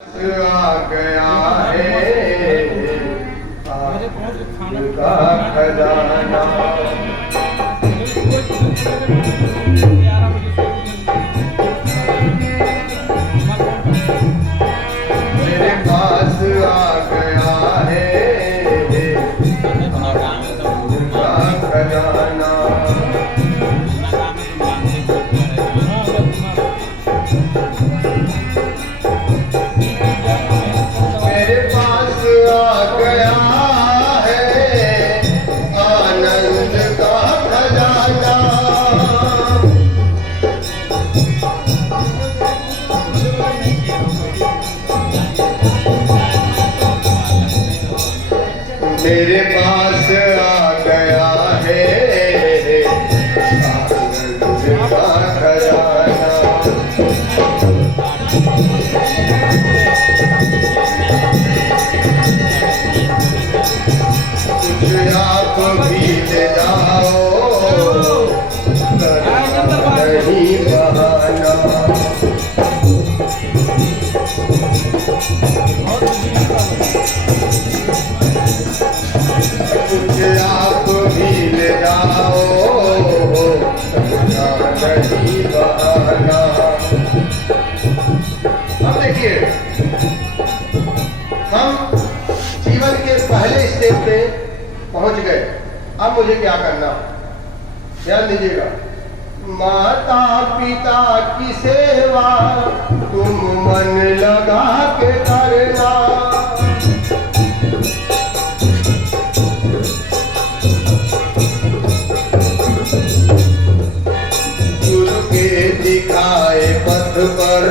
आ गया है का खजाना। मेरे पास आ गया है का खजाना। मेरे पास आ गया है आनंद का खजाना। मेरे पास आ गया है आनंद का खजाना। कुछ आप भी ले जाओ नहीं बहाना। कुछ आप भी ले जाओ नहीं बहाना। अब देखिए, हम जीवन के पहले स्टेप पे पहुंच गए। अब मुझे क्या करना, ध्यान दीजिएगा। माता पिता की सेवा तुम मन लगा के करना। गुरु के दिखाए पथ पर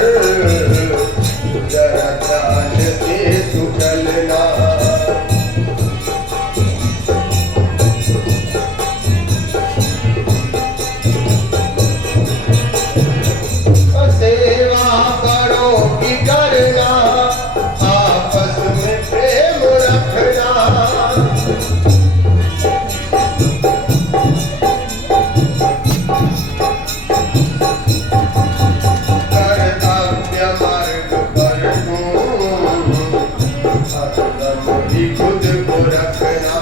जरा ध्यान से तू चलना। सेवा करो कि करना, आपस में प्रेम रखना। कर्तव्य मार्ग पर तुम ही खुद को रखना।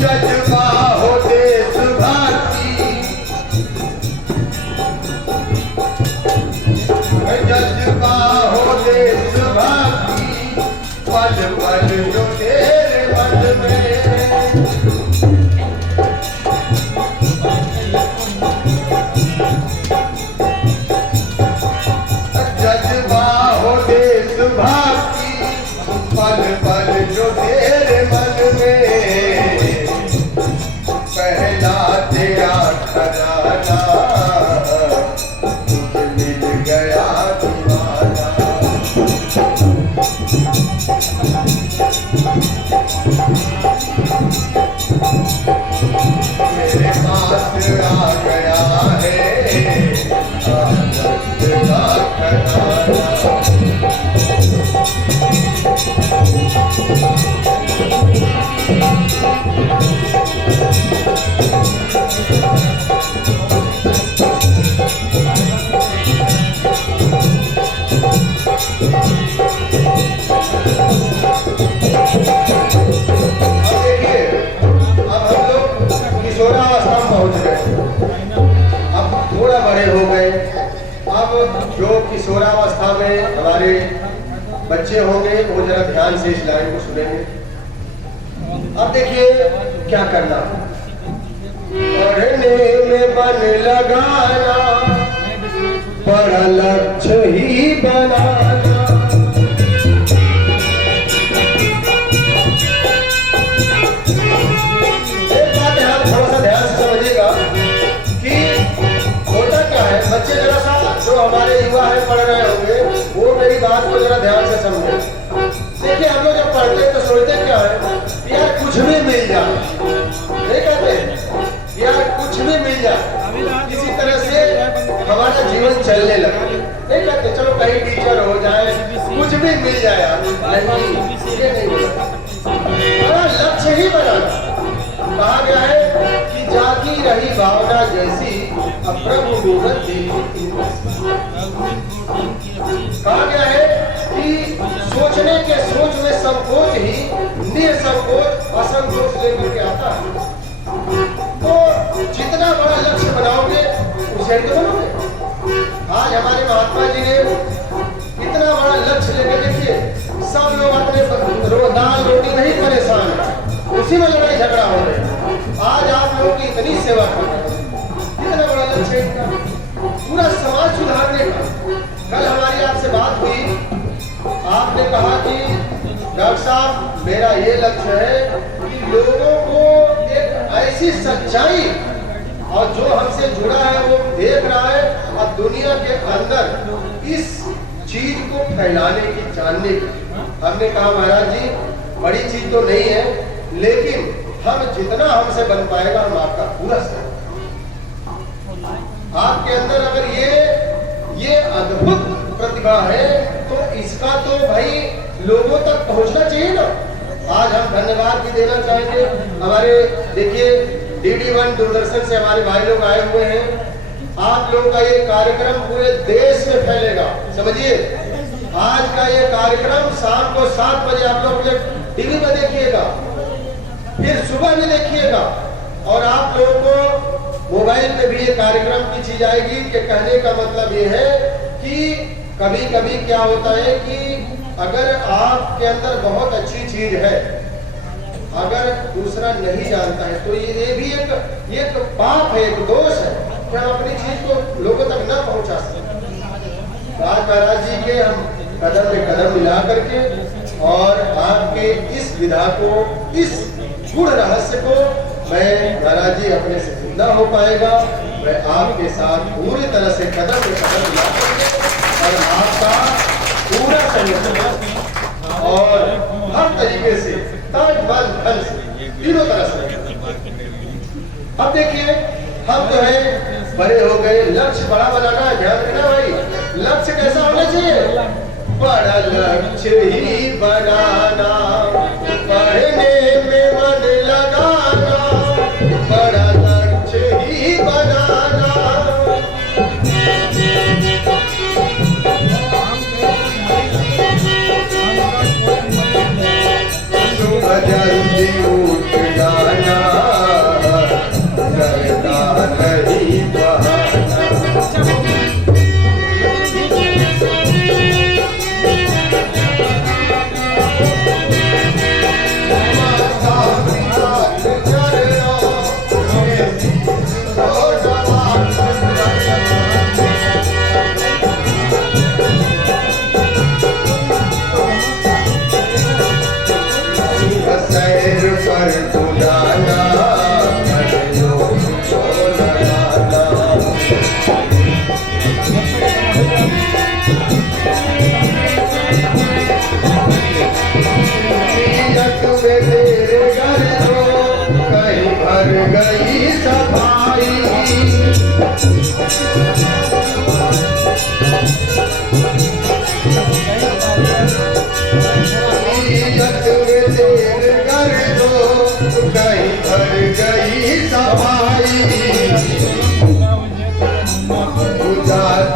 जज्बा हो देशभक्ति, जज्बा हो देशभक्ति, पल पल जो तेरे मन में। जज्बा हो देशभक्ति, पल पल जो तेरे मन में। पहला तेरा खजाना तुझे मिल गया दीवाना। मेरे पास आ गया है आनंद का खजाना। जो किशोरावस्था में हमारे बच्चे होंगे वो जरा ध्यान से इस लाइन को सुनेंगे। अब देखिए क्या करना। पढ़ने में मन लगाना, बड़ा लक्ष्य ही बनाना। एक बात यहाँ थोड़ा सा ध्यान से समझिएगा कि होता क्या है। बच्चे जरा सा जो हमारे युवा है पढ़ रहे होंगे, वो मेरी बात को जरा ध्यान से समझे। देखिए, हम लोग जब पढ़ते हैं तो सोचते क्या है, यार कुछ भी मिल जाए, नहीं कहते यार कुछ भी मिल जाए, इसी तरह से हमारा जीवन चलने लगे। नहीं कहते चलो कहीं टीचर हो जाए, कुछ भी मिल जाए यार। नहीं, ये नहीं बोला, लक्ष्य ही बनाना। कहा गया है कि जागी रही भावना जैसी अप्रभु मूरत देखी। कहा गया है कि सोचने के सोच में संकोच ही निसंकोच असंकोच लेकर के आता है। तो जितना बड़ा लक्ष्य बनाओगे उसे तो बनोगे। आज हमारे महात्मा जी ने इतना बड़ा लक्ष्य लेकर, देखिए सब लोग अपने दाल रोटी नहीं परेशान है, उसी में लड़ाई झगड़ा हो रहे हैं। आज आप लोगों की इतनी सेवा कर रहे हैं, इतना बड़ा लक्ष्य है पूरा समाज सुधारने का। कल हमारी आपसे बात हुई, आपने कहा कि डॉक्टर साहब मेरा ये लक्ष्य है कि लोगों को एक ऐसी सच्चाई और जो हमसे जुड़ा है वो देख रहा है और दुनिया के अंदर इस चीज को फैलाने की, जानने की। हमने कहा महाराज जी बड़ी चीज तो नहीं है, लेकिन हम जितना हमसे बन पाएगा हम आपका पूरा करेंगे। आपके अंदर अगर ये अद्भुत प्रतिभा है तो इसका तो भाई लोगों तक पहुंचना चाहिए ना। आज हम धन्यवाद भी देना चाहेंगे हमारे, देखिए DD1 दूरदर्शन से हमारे भाई लोग आए हुए हैं। आप लोगों का ये कार्यक्रम पूरे देश में फैलेगा। समझिए आज का ये कार्यक्रम शाम को 7 बजे आप लोग टीवी में देखिएगा, फिर सुबह में देखिएगा, और आप लोगों को मोबाइल पे भी ये कार्यक्रम की चीज आएगी। कि कहने का मतलब ये है कि कभी कभी क्या होता है कि अगर आपके अंदर बहुत अच्छी चीज है, अगर दूसरा नहीं जानता है तो ये भी एक पाप है, एक दोष है कि हम अपनी चीज को लोगों तक न पहुंचा सकते। आज महाराज जी के हम कदम में कदम मिला करके और आपके इस विधा को, इस गुण रहस्य को मैं महाराज जी अपने से जिंदा हो पाएगा। मैं आपके साथ पूरी तरह से कदम में कदम मिला करके और आपका पूरा सहयोग और हर तरीके से तन मन धन से तीनों तरह से। अब देखिए हम जो है बड़े हो गए, लक्ष्य बड़ा बनाना, ध्यान देना भाई। लक्ष्य कैसा होना चाहिए? बड़ा लक्ष्य ही बनाना, पढ़ने में मन लगाना, बड़ा लक्ष्य ही बनाना। सुबह जल्दी उठ जाना, करना नहीं बहाना।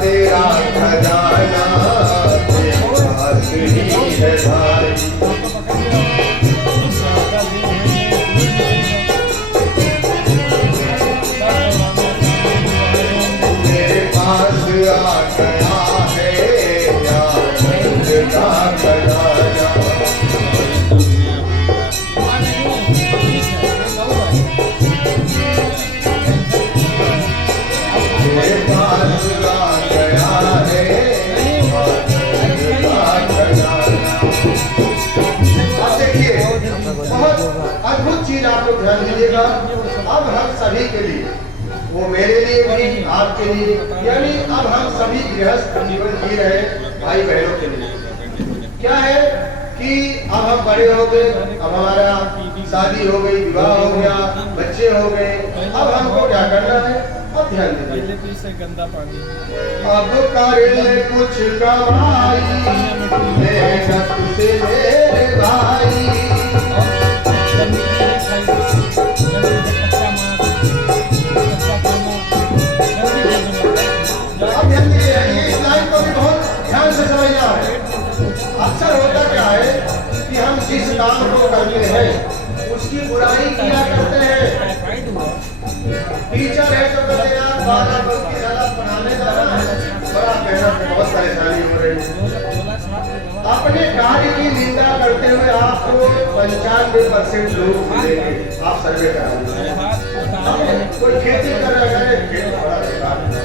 तेरा खजाना ही है भाई। मेरे पास आ गया है आनंद का खजाना। मेरे पास आ गया है आनंद का खजाना। अब देखिए बहुत अद्भुत चीज आप लोग ध्यान दीजिएगा। अब हम सभी के लिए, वो मेरे लिए भी आपके लिए, यानी अब हम सभी गृहस्थ जीवन जी रहे भाई बहनों के लिए क्या है कि अब हम बड़े हो गए, अब हमारा शादी हो गई, विवाह हो गया, बच्चे हो गए। अब हमको क्या करना है? अब ध्यान दीजिए, गंदा पानी अब कर ले कुछ कमाई मेहनत से मेरे भाई। काम को करते हैं उसकी बुराई किया करते हैं। टीचर है तो कहते यार 12 बल्कि ज्यादा पढ़ाने जाना है, बड़ा मेहनत से बहुत परेशानी हो रही है। अपने कार्य की निंदा करते हुए आपको 95% लोग मिलेंगे। आप सर्वे कराइए। कोई खेती कर रहा है, खेती बड़ा बेकार है।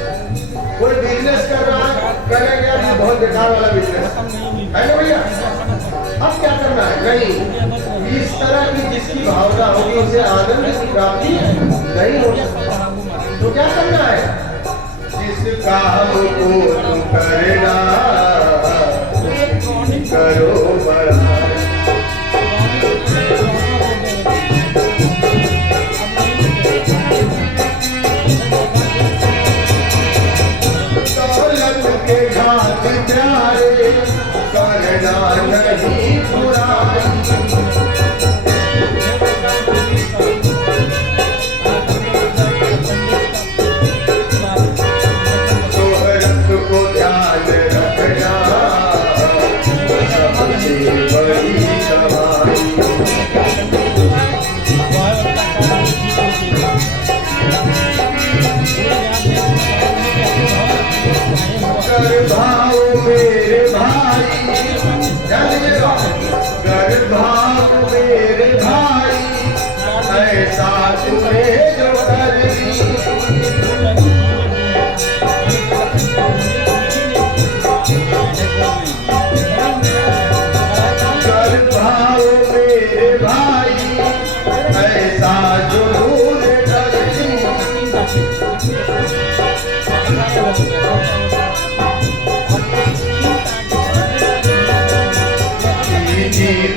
कोई बिजनेस कर रहा है, करेंगे यार ये बहुत बेकार वाला बिजनेस है ना भैया। अब क्या करना है? नहीं, इस तरह की जिसकी भावना होगी उसे आनंद की प्राप्ति नहीं हो सकती। तो क्या करना है? जिसका हमको तुम करना करो बड़ा, दौलत के घाट प्यारे करना नहीं बुराई। शोहरत को ध्यान रखना सबसे बड़ी कमाई। कर भाव मेरे भाई, कर भाव मेरे भाई, ऐसा तुम्हें जो कर दी। कर भाव मेरे भाई, ऐसा जो तूने कर दी।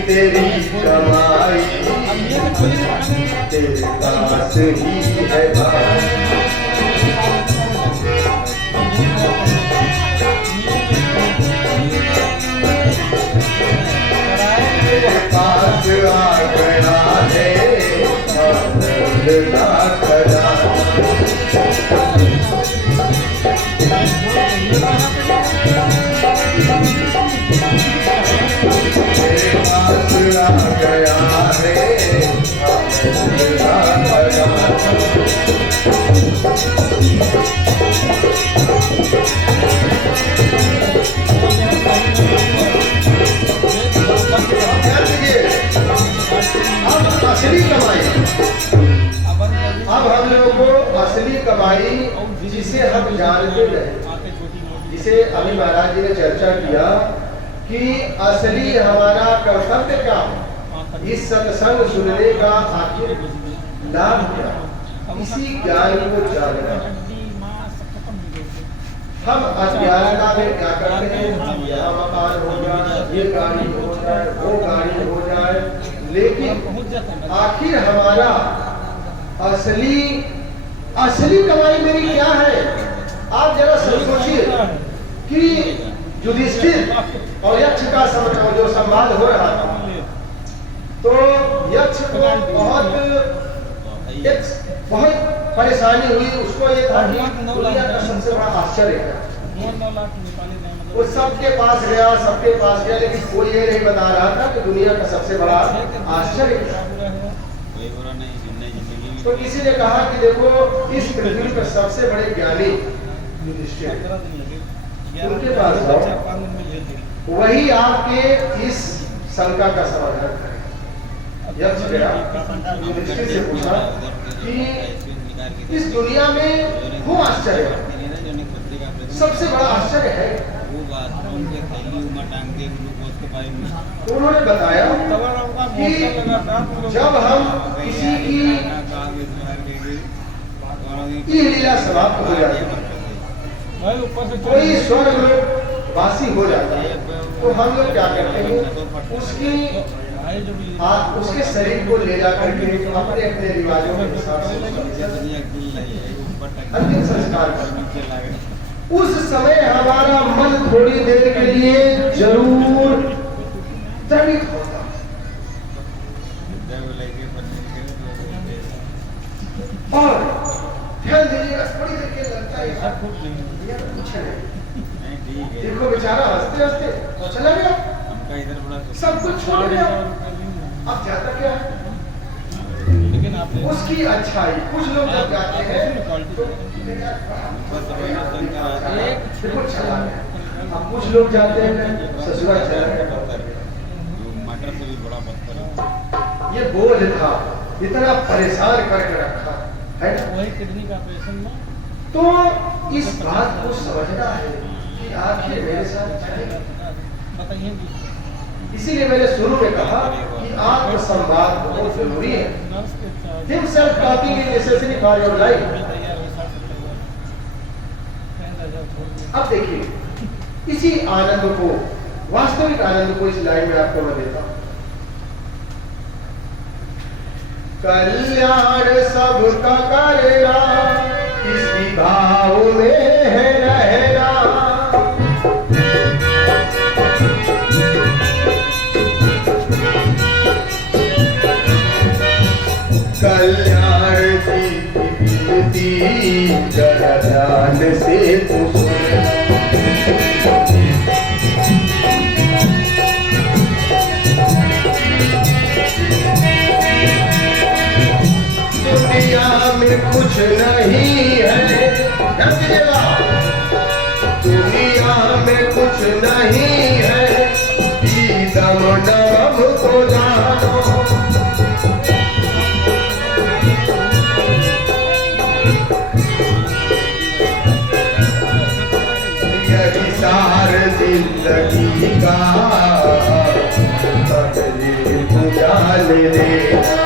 तेरी कमाई तेरे पास ही है भाई। तेरे पास आ गया है आनंद का खजाना। आ गया है असली कमाई। अब हम लोगों को असली कमाई जिसे हम जानते हैं, जिसे अभी महाराज जी ने चर्चा किया कि असली हमारा कर्तव्य क्या, इस सत्संग सुनने का आखिर लाभ क्या, इसी ज्ञान को जानना। हम अज्ञानता में क्या करते हैं? यह मकान हो जाए, ये गाड़ी हो जाए, वो गाड़ी हो जाए, लेकिन आखिर हमारा असली कमाई मेरी क्या है? आप जरा सोचिए कि युधिष्ठिर और यक्ष का जो संवाद हो रहा था, तो यक्ष को बहुत परेशानी हुई। उसको ये था कि दुनिया का सबसे बड़ा आश्चर्य है। वो सबके पास गया, लेकिन कोई ये नहीं बता रहा था कि दुनिया का सबसे बड़ा आश्चर्य क्या है। तो किसी ने कहा कि देखो इस पृथ्वी पर सबसे बड़े ज्ञानी युधिष्ठिर, उनके पास जाओ, वही आपके इस शंका का समाधान करें। यक्ष गया, युधिष्ठिर से पूछा कि इस दुनिया में वो आश्चर्य सबसे बड़ा आश्चर्य है। तो उन्होंने बताया कि जब हम किसी की लीला समाप्त हो जाती है, कोई स्वर्ग वासी हो जाता है, तो हम लोग क्या करते हैं? उसके शरीर को ले जाकर के अपने अपने रिवाजों के हिसाब से अंतिम संस्कार करते हैं। उस समय हमारा मन थोड़ी देर के लिए जरूर द्रवित होता, और ध्यान दीजिएगा थोड़ी देर के लगता है कुछ नहीं, देखो बेचारा हंसते हंसते चला गया, सब कुछ छोड़ गया। अब जाता क्या है? लेकिन आपने उसकी अच्छाई। कुछ लोग जब जाते हैं तो बिल्कुल चला गया। अब कुछ लोग जाते हैं ससुराल चला गया। मटर से भी बड़ा पत्थर है। ये बोझ था, इतना परेशान करके रखा है ना। वही किडनी का ऑपरेशन में तो इस बात को समझना है कि आखिर मेरे साथ चलेगा। बताइए। इसीलिए मैंने शुरू में कहा कि आत्म संवाद बहुत जरूरी है। Himself talking is necessary for your life. अब देखिए इसी आनंद को, वास्तविक आनंद को इस लाइन में आपको मैं देता हूं। कल्याण सबका करना इसी भाव में है रहना। कल्याण की विनती जरा ध्यान से तो सुनना। दुनिया में कुछ नहीं है, दुनिया में कुछ नहीं है, दम दम को जानो। यही सार जिंदगी का पगली पूजा ले लेना।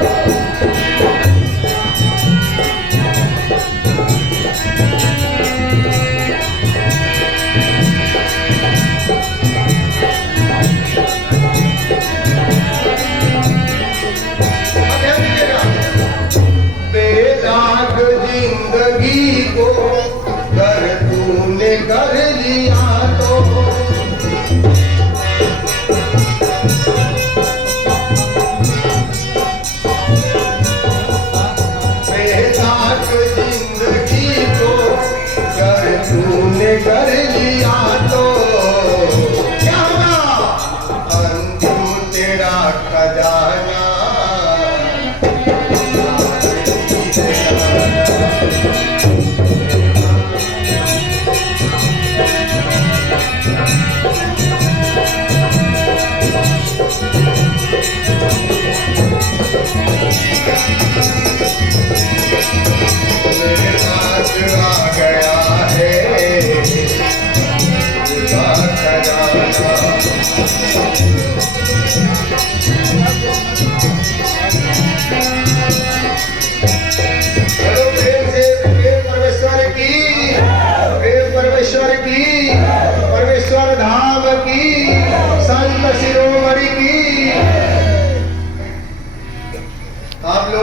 बेदाग जिंदगी को कर तूने कर लिया तो बेदाग जिंदगी को कर तूने कर लिया तो क्या होगा? अंतिम तेरा खजाना मेरे पास आ गया है उसका खजाना। प्रेम से प्रेम परमेश्वर की, प्रेम परमेश्वर की, परमेश्वर धाम की, संत शिरोमणि की। आप लोग